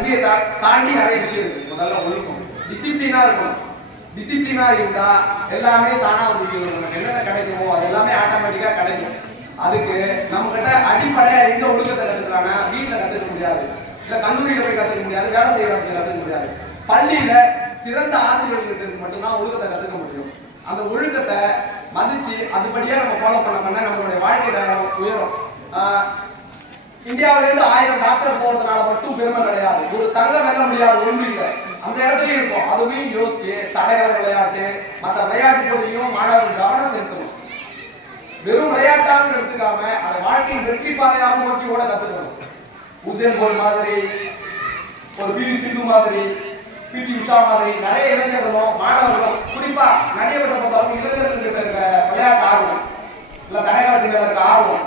கல்வியை தாண்டி நிறைய விஷயம் இருக்கு. முதல்ல ஒழுக்கம். டிசிப்ளினா இருக்கணும். டிசிப்ளினா இருந்தா எல்லாமே தானா ஒரு விஷயம் நமக்கு என்னென்ன கிடைக்குமோ அது எல்லாமே ஆட்டோமேட்டிக்கா கிடைக்கும். அதுக்கு நம்ம கிட்ட அடிப்படையா எந்த ஒழுக்கத்தை கத்துக்கலாம்னா வீட்டுல கத்துக்க முடியாது. இல்ல கல்லூரியில போய் கத்துக்க முடியாது. வேலை செய்யற இடத்துல கத்துக்க முடியாது. பள்ளியில சிறந்த ஆசிரியர்களுக்கு மட்டும்தான் ஒழுக்கத்தை கத்துக்க முடியும். அந்த ஒழுக்கத்தை மதிச்சு அதுபடியா நம்ம ஃபாலோ பண்ண பண்ண நம்மளுடைய வாழ்க்கை தரம் உயரும். ஆஹ் ஆயிரம் டாக்டர் போறதுனால மட்டும் பெருமை கிடையாது. ஒரு தங்க வெல்ல முடியாது ஒன்று இல்லை. அந்த இடத்துலயும் இருக்கும். அதுவும் யோசிச்சு தடகள விளையாட்டு மற்ற விளையாட்டு போட்டியும் மாணவர்கள் கவனம் செலுத்தணும். வெறும் விளையாட்டாக எடுத்துக்காம அதை வாழ்க்கையின் வெற்றி பாதையாக நோக்கி கூட கத்துக்கணும். உசேன் போல் மாதிரி ஒரு பிவி சிந்து மாதிரி பிடி உஷா மாதிரி நிறைய இளைஞர்களும் மாணவர்களும் குறிப்பா நடைபெற்ற பொறுத்தவரைக்கும் இளைஞர்கள் கிட்ட இருக்க விளையாட்டு ஆர்வம் இல்ல தடைகாட்டு இருக்க ஆர்வம்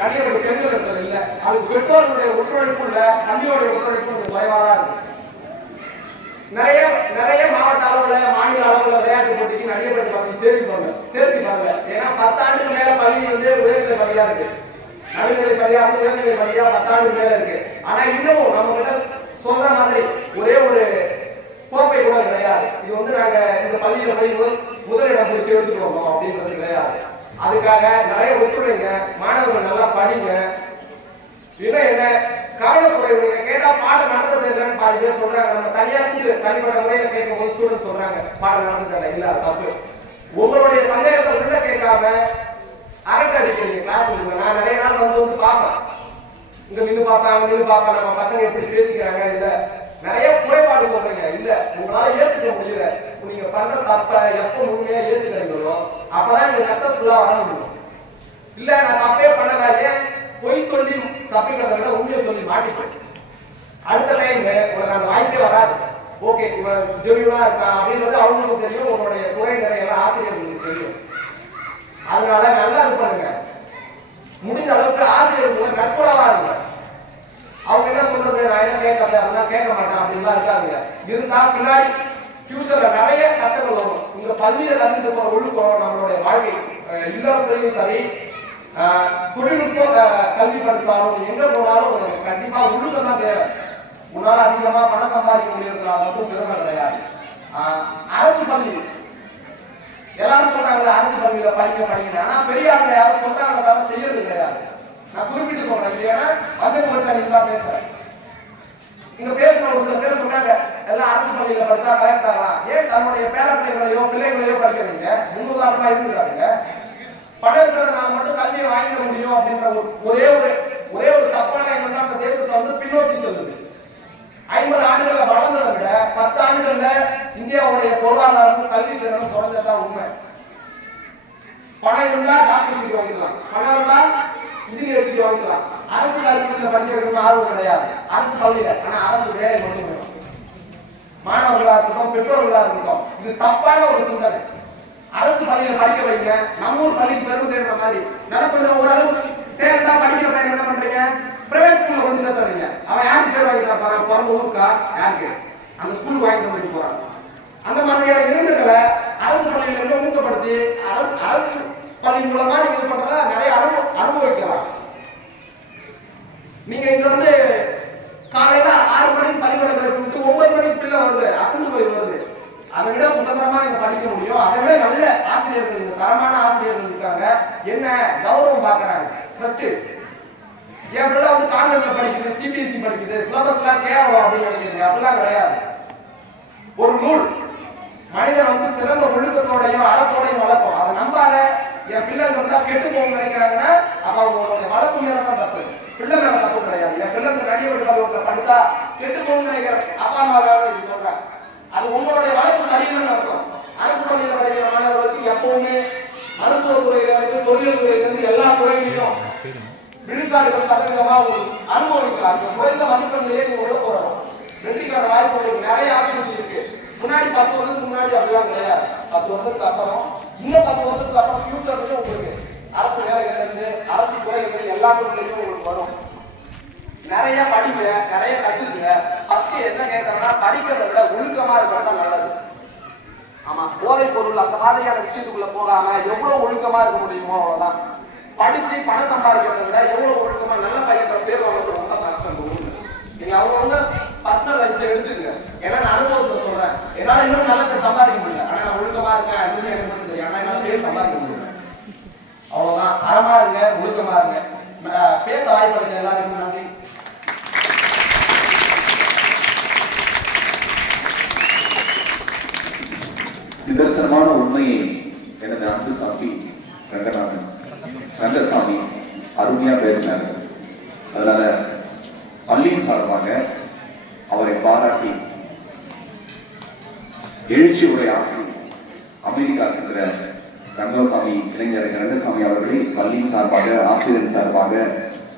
நிறைய பேர் பெண்கள் இருக்கிறது அது பெற்றோர்களுடைய ஒத்துழைப்பு இல்ல பள்ளியோடைய ஒத்துழைப்பு கொஞ்சம் குறைவா தான் இருக்கு. நிறைய நிறைய மாவட்ட அளவுல மாநில அளவுல விளையாட்டு போட்டிக்கு நிறைய பேர் பார்த்து தேர்வு பண்ணல தேர்ச்சி பண்ணல. ஏன்னா பத்தாண்டுக்கு மேல பள்ளி வந்து உயர்நிலை பள்ளியா இருக்கு. நடுநிலை பள்ளியா வந்து உயர்நிலை பள்ளியா பத்தாண்டுக்கு மேல இருக்கு. ஆனா இன்னமும் நம்ம கிட்ட சொல்ற மாதிரி ஒரே ஒரு கோப்பை கூட கிடையாது. இது வந்து நாங்க இந்த பள்ளியில போய் முதலிடம் பிடிச்சி எடுத்துட்டு வந்தோம் அப்படின்றது கிடையாது. அதுக்காக நிறைய ஒத்துழைங்க மாணவர்கள் நல்லா படிங்க இல்லை என்ன? கவனக்குறைவு கேட்டால் கேட்டா பாடம் நடத்த தெரியலன்னு பாதி பேர் சொல்றாங்க. நம்ம தனியா கூட்டு தனிப்பட்ட முறையில கேட்கும் போது ஸ்டூடெண்ட் சொல்றாங்க பாடம் நடத்த இல்லை இல்ல தப்பு. உங்களுடைய சந்தேகத்தை உள்ள கேட்காம அரட்டை அடிக்கிறீங்க கிளாஸ் நான் நிறைய நாள் வந்து வந்து பார்ப்பேன். இங்க நின்று பார்ப்பேன் நின்று பார்ப்பேன். நம்ம பசங்க எப்படி பேசிக்கிறாங்க இல்ல. நிறைய குறைபாடு சொல்றீங்க. இல்ல உங்களால ஏத்துக்க முடியல. நீங்க பண்ற தப்ப எப்ப உண்மையா ஏத்துக்கிறீங்களோ அப்பதான் நீங்க சக்சஸ்ஃபுல்லா வர முடியும். இல்ல நான் தப்பே சொல்லி தப்பிக்கிறத விட உண்மையை சொல்லி மாட்டிப்பேன் அடுத்த டைம் உனக்கு அந்த வாய்ப்பே வராது. ஓகே இவன் ஜெனியூனா அப்படின்றது அவங்களுக்கு தெரியும். உங்களுடைய துறை நிறைய எல்லாம் ஆசிரியர்களுக்கு தெரியும். அதனால நல்லா இது பண்ணுங்க. முடிஞ்ச அளவுக்கு ஆசிரியர்கள் நட்புறவா இருங்க. அவங்க என்ன சொல்றது? நான் என்ன கேட்கறது அதெல்லாம் கேட்க மாட்டேன் அப்படின்லாம் இருக்காங்க இருந்தா பின்னாடி ஃபியூச்சர்ல நிறைய கஷ்டங்கள் வரும். உங்க பள்ளியில கத்துட்டு போற ஒழுக்கம் நம்மளுடைய வாழ்க்கை இல்லறத்துலையும் சரி. தொழில்நுட்ப அஹ், கல்வி படிச்சாலும் எங்க போனாலும் உங்களுக்கு கண்டிப்பா ஒழுக்கம் தான் தேவை. உன்னால அதிகமா பணம் சம்பாதிக்க முடியுது மட்டும் பெருமை கிடையாது அரசு பள்ளி. எல்லாரும் சொல்றாங்க அரசு பள்ளியில படிக்க படிக்கணும். ஆனா பெரிய ஆளுங்க யாரும் சொல்றாங்க தவிர செய்யறது கிடையாது நான் குறிப்பிட்டு சொல்றேன். இது ஏன்னா வந்த குலச்சாமி தான் பேசுறேன் இங்க பேசுற ஒரு சில பேர் சொன்னாங்க எல்லாம் அரசு பள்ளியில படிச்சா கலெக்ட் ஆகலாம் ஏன் தன்னுடைய பேர பிள்ளைகளையோ பிள்ளைகளையோ படிக்க வைங்க? முன்னுதாரணமா இருந்துக்காருங்க பணம் இருக்கிறதுனால மட்டும் கல்வியை வாங்கிட முடியும் அப்படின்ற ஒரே ஒரு ஒரே ஒரு தப்பான எண்ணம் தான் அந்த தேசத்தை வந்து பின்னோக்கி செல்லுது. ஐம்பது ஆண்டுகள்ல வளர்ந்ததை விட பத்து ஆண்டுகள்ல இந்தியாவுடைய பொருளாதாரமும் கல்வி திறனும் குறைஞ்சதான் உண்மை. பணம் இருந்தா டாக்டர் சீட் வாங்கிக்கலாம். பணம் இருந்தா இன்ஜினியர் சீட் வாங்கிக்கலாம். அரசு கல்வியில் படிக்க வேண்டும் ஆர்வம் கிடையாது. அரசு பள்ளியில. ஆனா அரசு வேலை மட்டும் வேணும். மாணவர்களா இருக்கட்டும் பெற்றோர்களா இருக்கட்டும் இது தப்பான ஒரு சிந்தனை. அரசு பள்ளியில படிக்க வைங்க. நம்ம ஊர் பள்ளிக்கு பெருமை தேடுற மாதிரி. நல்லா கொஞ்சம் ஓரளவு டேலண்டா படிக்கிற பையன் என்ன பண்றீங்க? பிரைவேட் ஸ்கூல்ல கொண்டு சேர்த்துறீங்க அவன் யாருக்கு பேர் வாங்கி தரப்பான் பிறந்த ஊருக்கா? யாருக்கு அந்த ஸ்கூலுக்கு வாங்கிட்டு போயிட்டு போறான். அந்த மாதிரியான இளைஞர்களை அரசு பள்ளியில இருந்து ஊக்கப்படுத்தி அரசு அரசு பள்ளி மூலமா நீங்க இது பண்றதா நிறைய அனுபவ அனுபவிக்கலாம். நீங்க இங்க வந்து காலையில ஆறு மணிக்கு பள்ளிக்கூடங்களை கூப்பிட்டு ஒன்பது மணிக்கு பிள்ளை வருது. அசந்து போய் வருது அதை விட சுதந்திரமா இங்க படிக்க முடியும் அதை விட நல்ல ஆசிரியர்கள் தரமான ஆசிரியர்கள் இருக்காங்க. என்ன? கௌரவம் பாக்குறாங்க ஃபர்ஸ்ட் என் பிள்ளை வந்து கான்வென்ட்ல படிக்குது சிபிஎஸ்சி படிக்குது சிலபஸ்லாம் கேவலம் அப்படின்னு நினைக்கிறீங்க. அப்படிலாம் கிடையாது. ஒரு நூல் மனிதன் வந்து சிறந்த ஒழுக்கத்தோடையும் அறத்தோடையும் வளர்க்கும் அதை நம்பாத என் பிள்ளைங்க இருந்தா கெட்டு போகும் நினைக்கிறாங்கன்னா அப்ப அவங்களுடைய வளர்ப்பு மேலதான் தப்பு. பிள்ளை மேல தப்பு கிடையாது. என் பிள்ளைங்க நிறைய நடிகர் கல்லூரியில் படித்தா கெட்டு போகும் நினைக்கிற அப்பா அம்மாவாக இது சொல்றேன் அது உங்களுடைய வளர்ப்பு சரியில்லைன்னு அர்த்தம். அரசு பள்ளியில் படிக்கிற மாணவர்களுக்கு மருத்துவ மருத்துவத்துறையில இருந்து தொழில் துறையில இருந்து எல்லா துறையிலையும் விழுக்காடுகள் சதவீதமா ஒரு அனுபவிக்கிறார்கள் குறைந்த மதிப்பெண்ணிலேயே நீங்க உள்ள போறோம் வெற்றிக்கான வாய்ப்பு உங்களுக்கு நிறைய ஆப்பர்ச்சுனிட்டி இருக்கு முன்னாடி பத்து வருஷத்துக்கு முன்னாடி அப்படிலாம் கிடையாது. பத்து வருஷத்துக்கு அப்புறம் இன்னும் பத்து வருஷத்துக்கு அப்புறம் ஃபியூச்சர்லயும் உங்களுக்கு அரசு வேலைகள் இருந்து அரசு துறைகள் எல்லா துறையிலையும் உங்களுக்கு வரும். நிறைய படிங்க நிறைய கத்துக்குங்க. ஃபர்ஸ்ட் என்ன கேட்கறோம்னா படிக்கிறத விட ஒழுக்கமா இருக்கிறதா நல்லது. ஆமா போதை பொருள் அந்த மாதிரியான விஷயத்துக்குள்ள போகாம எவ்வளவு ஒழுக்கமா இருக்க முடியுமோ அவ்வளவுதான். படிச்சு பணம் சம்பாதிக்கிறத விட எவ்வளவு ஒழுக்கமா நல்ல பையன் பேர் வாங்குறது ரொம்ப கஷ்டம் நீங்க அவங்க பர்சனல் லைஃப்ல எடுத்துக்கங்க. ஏன்னா நான் அனுபவத்தை சொல்றேன். என்னால இன்னும் நல்ல பேர் சம்பாதிக்க முடியல. ஆனா நான் ஒழுக்கமா இருக்கேன் அது எனக்கு மட்டும் தெரியும் ஆனா என்னால பேர் சம்பாதிக்க முடியல. அவ்வளவுதான். அறமா இருங்க ஒழுக்கமா இருங்க. பேச வாய்ப்பு எல்லாருக்கும் நன்றி. நிதர்சனமான உண்மையை எனது அன்பு தம்பி ரங்கநாதன் ரங்கசாமி அருமையா பேசினார். அதனால பள்ளியின் சார்பாக அவரை பாராட்டி எழுச்சி உரை அமெரிக்கா இருக்கிற ரங்கசாமி இளைஞர் ரங்கசாமி அவர்களை பள்ளியின் சார்பாக ஆசிரியர் சார்பாக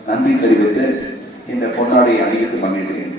நன்றி தெரிவித்து இந்த கொண்டாடையை அணிவித்து மகிழ்கிறேன்.